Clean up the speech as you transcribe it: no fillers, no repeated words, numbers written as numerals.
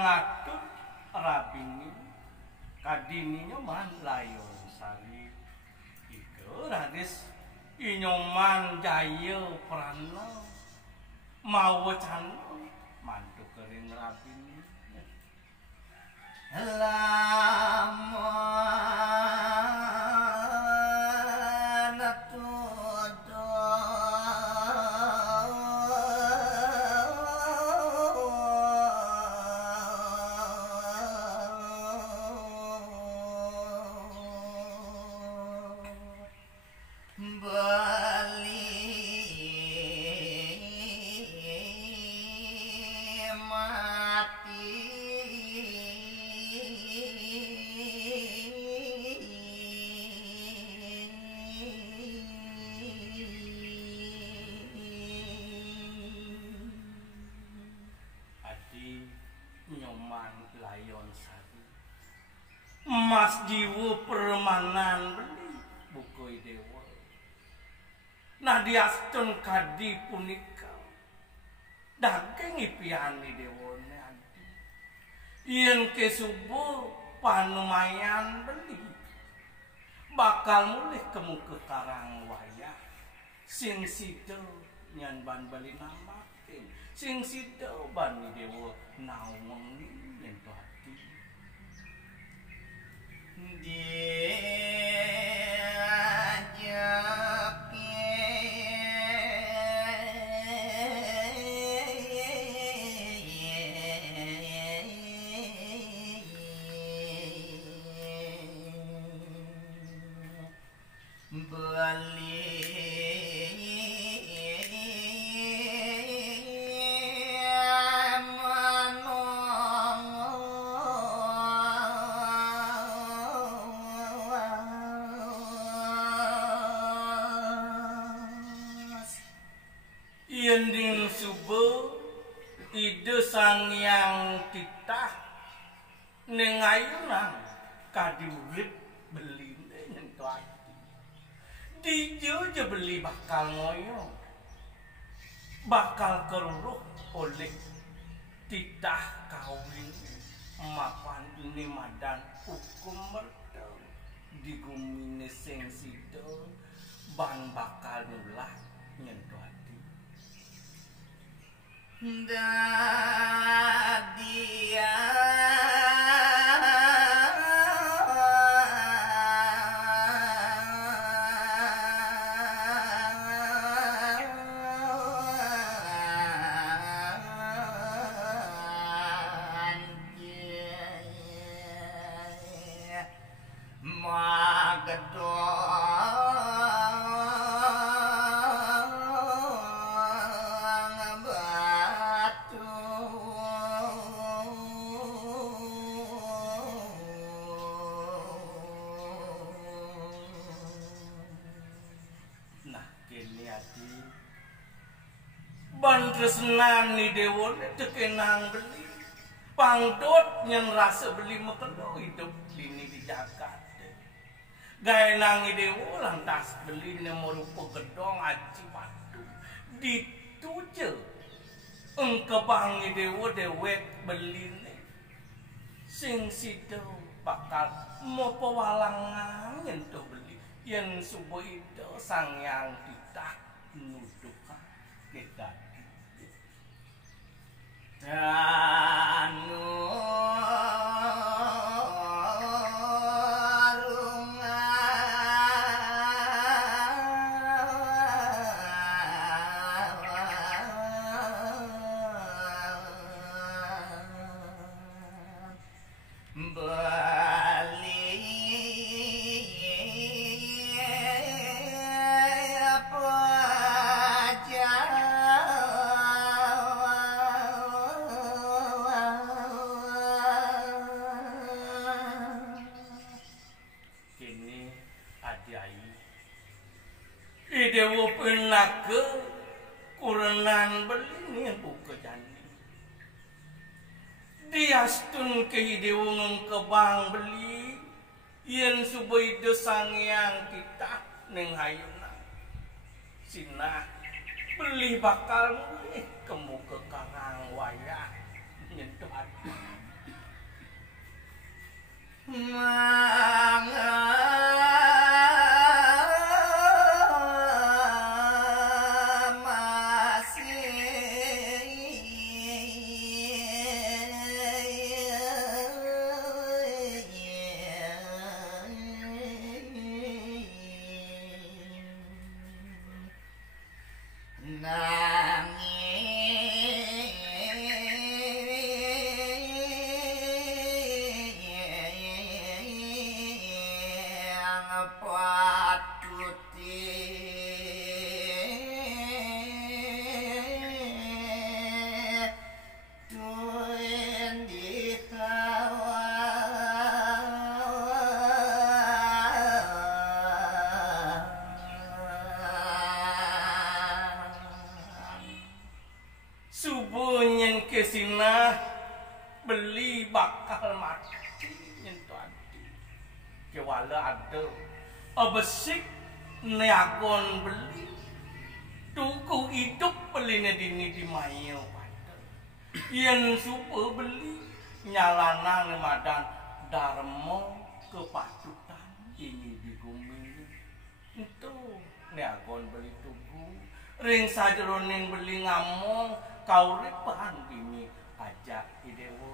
ngatut rabini kadininya man layon sari itu radis inyoman jaya prana mau cano mantu kering rabini lama Mas jiwa permanan beli buku dewa. Nah diastun kadi punika daging ipiani dewane adi. Yen kesubuh panumayan beli bakal mulih kemu ke karang wayah. Sing sido nyan ban bali namakin. Sing sido ban dewa nawang yen to ati. Yending subuh ide sang yang titah nengayunan kadi urip beli nyentuh hati dijo je beli bakal ngoyo bakal keruruh oleh titah kawin mapan ini madan hukum merda digumine sing sido ban bakal nulah nyentuh hati dadia tresnan ni dewa tekenang beli pangdot yang rasa beli mekelo hidup ini di Jakarta gaya nangi dewa lantas beli ni merupa gedong aci padu dituje engkebangi dewa dewek beli ni sing sido bakal mau pewalangan nyentuh beli yang subuh itu sang yang kita nuduhkan kita Danu dewa penaga kurenan beli ni buka jani diastun ke dewa ngkebang beli yen suboi desang yang kita neng hayuna sinah beli bakal mulih kemu ke karang wayah nyentuh hati Subuhnya kesina beli bakal mati nyentuh adi kewala ada abesik neagon beli tuku hidup belinya dini di mayo pada yang subuh beli nyalana madan darmo kepatutan ini di bumi itu neagon beli tuku ring sajeroning beli ngamong kau repan bini aja idewo